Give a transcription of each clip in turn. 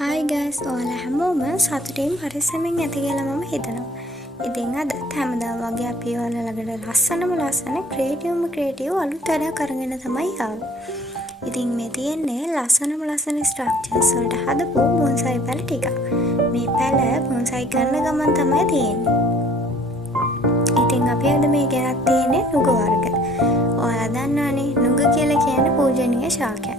Hi guys, ඔයාලා හැමෝම සතුටින් පරිස්සමෙන් ඇති කියලා මම හිතනවා. ඉතින් අද හැමදාම වගේ අපි ඔයාලා ළඟට ලස්සන ක්‍රියේටිව් අලුත් වැඩක් අරගෙන තමයි ආවේ. ඉතින් මේ තියෙන්නේ ලස්සන ස්ට්‍රක්චර්ස් වලට හදපු බොන්සයි පැල ටික. මේ පැල බොන්සයි කරන ගමන් තමයි තියෙන්නේ. ඉතින් අපි අද මේ ගෙනත් තියෙන්නේ නුග වර්ග. ඔයාලා දන්නවනේ නුග කියලා කියන්නේ පූජනීය ශාකයක්.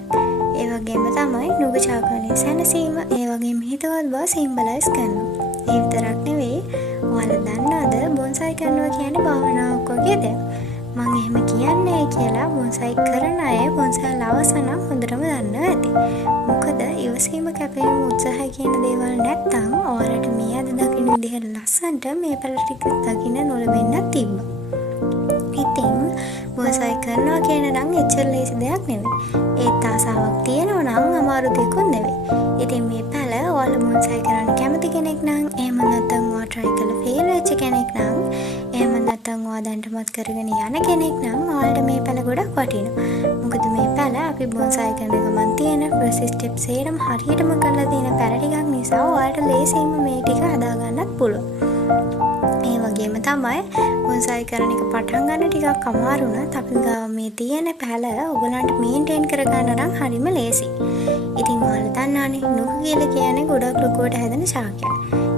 ඒ වගේම තමයි නුග චාකලේ සැනසීම ඒ වගේම හිතවත් බව සිම්බලයිස් කරනවා. ඒ විතරක් නෙවෙයි ඔයාලා දන්නවද බොන්සයි කරනවා කියන්නේ භාවනාවක් වගේ දෙයක්. මම එහෙම කියන්නේ කියලා බොන්සයි කරන අය බොන්සයි ලවස නම් හොඳටම දන්නවා ඇති. මොකද ඉවසීම කැපීම උත්සාහය කියන දේවල් නැත්තම් ඔයාලට මේ අද දකින්න විදිහට ලස්සනට මේ පැල ටික දකින්න නොලැබෙන්නත් තිබ්බා. ඉතින් බොන්සයි කරනවා කියන නම් එච්චර ලේසි දෙයක් නෙවෙයි. ඒත් ආසාවක් තියෙනවා නම් අමාරු දෙයක්වත් නෙවෙයි. ඉතින් මේ පැල ඔයාලා බොන්සයි කරන්න කැමති කෙනෙක් නම් එහෙම නැත්නම් ඔයා try කරලා fail වෙච්ච කෙනෙක් නම් එහෙම නැත්නම් ඔයා දැන්ටමත් කරගෙන යන කෙනෙක් නම් ඔයාලට මේ පැල ගොඩක් වටිනවා. මොකද මේ පැල අපි බොන්සයි කරන ගමන් තියෙන process steps එකම හරියටම කරලා තියෙන පැල ටිකක් නිසා ඔයාලට ලේසියෙන්ම මේ ටික හදා ගන්නත් පුළුවන්. ඒ වගේම තමයි බොන්සයි කරන එක පටන් ගන්න ටිකක් අමාරු වුණත් අපි ගාව මේ තියෙන පැල ඔයගලන්ට මේන්ටේන් කරගන්න නම් හරිම ලේසි. ඉතින් ඔයාලා දන්නවනේ නුග කියලා කියන්නේ ගොඩක් ලොකුවට හැදෙන ශාකයක්.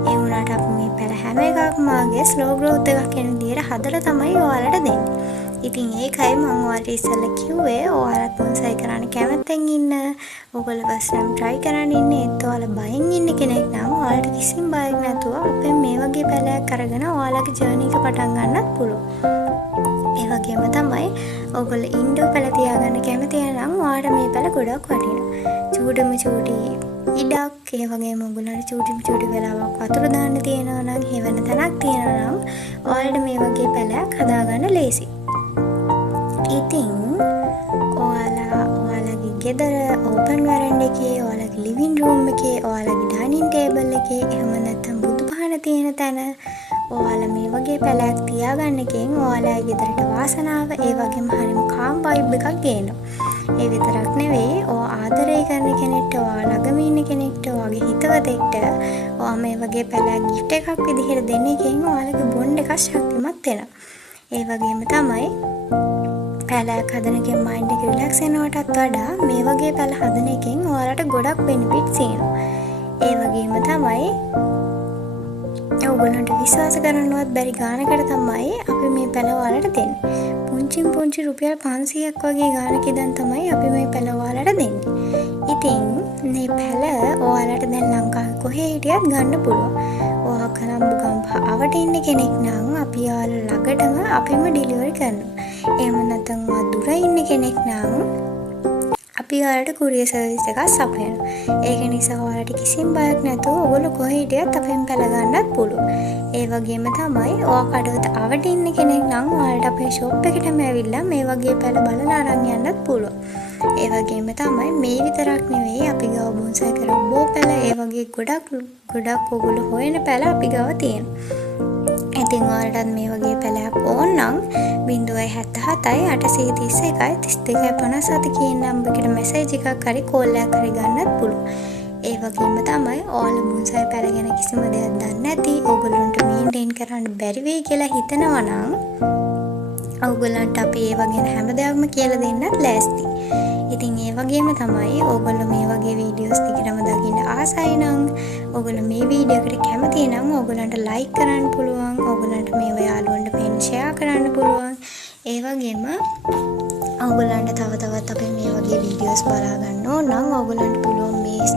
ඒ වුණාට අපි මේ පැල හැම එකක්ම ආගේ ස්ලෝ growth එකක් කියන විදිහට හදලා තමයි ඔයාලට දෙන්නේ. ඉතින් ඒකයි මම ඔයාලට ඉස්සෙල්ලා කිව්වේ ඔයාලත් බොන්සයි කරන්න කැමැත්තෙන් ඉන්න ඔයගොල්ලෝ first time try කරන්න ඉන්නේ ඒත් ඔයාලා බයෙන් ඉන්න කෙනෙක් නම් ඔයාලට කිසිම බයක් නැතුව අපෙන් මේ වගේ පැලයක් අරගෙන ඔයාලගේ ජර්නි එක පටන් ගන්නත් පුළුවන්. ඒ වගේම තමයි ඔයගොල්ලෝ ඉන්ඩෝ පැල තියාගන්න කැමති නම් ඔයාලට මේ පැල ගොඩක් වටිනවා. චූටි ඉඩක් ඒ වගේම ඔයගොල්ලන්ට චූටි වෙලාවක් වතුර දාන්න තියෙනවා නම් හේවන තැනක් තියෙනවා නම් ඔයාලට මේ වගේ පැලයක් හදාගන්න ලේසි. ඉතින් ඔයාලගේ ගෙදර ඕපන් වරන්ඩා එකේ ඔයාලගේ ලිවිං රූම් එකේ ඔයාලගේ ඩයිනින් ටේබල් එකේ එහෙම නැත්නම් බුදුපහන තියෙන තැන ඔයාලා මේ වගේ පැලයක් තියාගන්න එකෙන් ඔයාලගේ ගෙදරට වාසනාව ඒ වගේම හරිම කාම් වයිබ් එකක් ගේනවා. ඒ විතරක් නෙවෙයි ඔයා ආදරය කරන කෙනෙක්ට ඔයා ළඟම ඉන්න කෙනෙක්ට ඔයාගේ හිතවතෙක්ට ඔයා මේ වගේ පැලයක් gift එකක් විදිහට දෙන එකෙන් ඔයාලගේ බොන්ඩ් එක ශක්තිමත් වෙනවා. ඒ වගේම තමයි පැලයක් හදන එකෙන් මයින්ඩ් එක රිලැක්ස් වෙනවටත් වඩා මේ වගේ පැල හදන එකෙන් ඔයාලට ගොඩක් බෙනිෆිට්ස් එනවා. ඒ වගේම තමයි ඔයගොල්ලන්ට විශ්වාස කරන්නවත් බැරි ගානකට තමයි අපි මේ පැල ඔයාලට දෙන්නේ. පුංචි රුපියල් 500ක් වගේ ගානක ඉඳන් තමයි අපි මේ පැල ඔයාලට දෙන්නේ. ඉතින් මේ පැල ඔයාලට දැන් ලංකාවේ කොහේ හිටියත් ගන්න පුළුවන්. ඔයා කොළඹ ගම්පහ අවට ඉන්න කෙනෙක් නම් අපි ඔයාලා ළඟටම අපිම ඩෙලිවරි කරනවා. එහෙම නැත්නම් ඔයා දුර ඉන්න කෙනෙක් නම් අපි ඔයාලට courier service එකක් සපයනවා. ඒක නිසා ඔයාලට කිසිම බයක් නැතුව ඔයගොල්ලෝ කොහේ හිටියත් අපෙන් පැල ගන්නත් පුළුවන්. ඒ වගේම තමයි ඔයා කඩවත අවට ඉන්න කෙනෙක් නම් ඔයාලට අපේ shop එකටම ඇවිල්ලා මේ වගේ පැල බලලා අරන් යන්නත් පුළුවන්. ඒ වගේම තමයි මේ විතරක් නෙවෙයි අපි ගාව බොන්සයි කරපු පැල ඒ වගේ ගොඩක් ඔයගොල්ලෝ හොයන පැල අපි ගාව තියෙනවා. ඉතින් ඔයාලට මේ වගේ පැලයක් ඕන නම් 077 831 3257 කියන නම්බර් එකට මැසේජ් එකක් හරි කෝල් එකක් හරි ගන්නත් පුළුවන්. ඒ වගේම තමයි ඔයාලා බොන්සයි පැල ගැන කිසිම දෙයක් දන්නේ නැති ඔයගොල්ලන්ට මේන්ටේන් කරන්න බැරි වෙයි කියලා හිතනවා නම් ඔයගොල්ලන්ට අපි ඒ වගේ හැම දෙයක්ම කියලා දෙන්නත් ලෑස්ති. ඉතින් ඒ වගේම තමයි ඔයගොල්ලෝ මේ වගේ වීඩියෝස් දිගටම දකින්න ආසයි නම් ඔයගොල්ලෝ මේ වීඩියෝ එකට කැමති නම් ඔයගොල්ලන්ට ලයික් කරන්න පුළුවන්. ඔයගොල්ලන්ට මේව යාළුවන්ට පේන්න ෂෙයා කරන්න පුළුවන්. ඒ වගේම ඔයගොල්ලන්ට තව තවත් අපි මේ වගේ වීඩියෝස් බලා ගන්න ඕන නම් ඔයගොල්ලන්ට පුළුවන් මේ